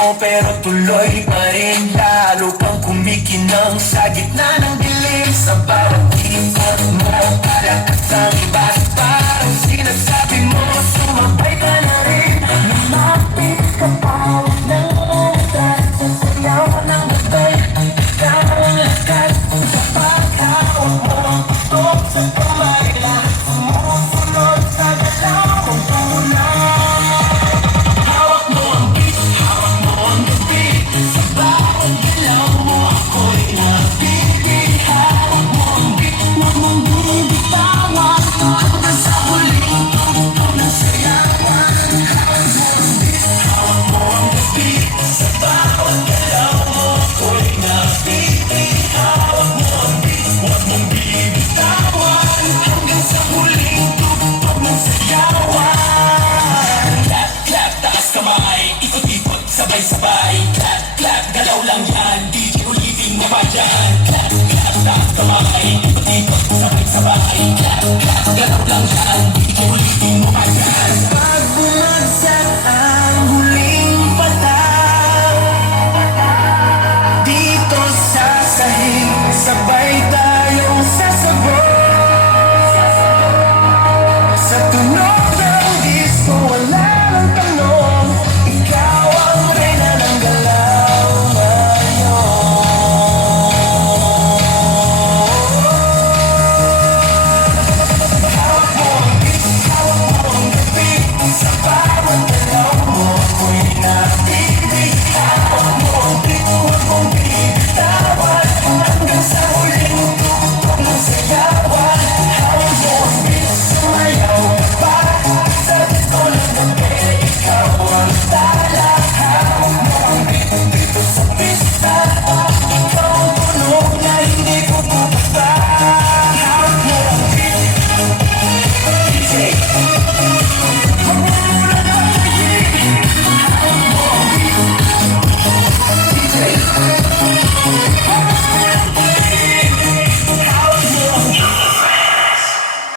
oo pero tuloy pa rin. Lalo kang kumikinang sa gitna ng dilim. Sa bawat ikot mo para kasang iba. Parang sinasabi mo sumabay ka na rin. Lumapit ka pa, huwag nang umatras. Sasayaw ng gabi, ikaw ang lakas. Sa paghawak mo ang putok sa kamay lang. Sumusunod sa galaw ng tulad. Hawak mo ang beat, hawak mo ang beat. Sa bawat galaw mo ako'y nabibig. Hawak mo ang beat, huwag mong bibitawan. Hanggang sa huling tugtog ng sayawan. Hawak mo ang beat, hawak mo ang beat. Sa bawat galaw mo ako'y nabibig. Hawak mo ang beat, huwag mong bibitawan. Hanggang sa huling tugtog ng sayawan. Clap, clap, taas kamay, ikot-ikot, sabay-sabay. Clap, clap, galaw lang yan, DJ ulitin mo pa dyan. Clap, clap, taas kamay, ikot-ikot, sabay-sabay. Clap, clap, galaw lang yan, DJ ulitin mo pa dyan.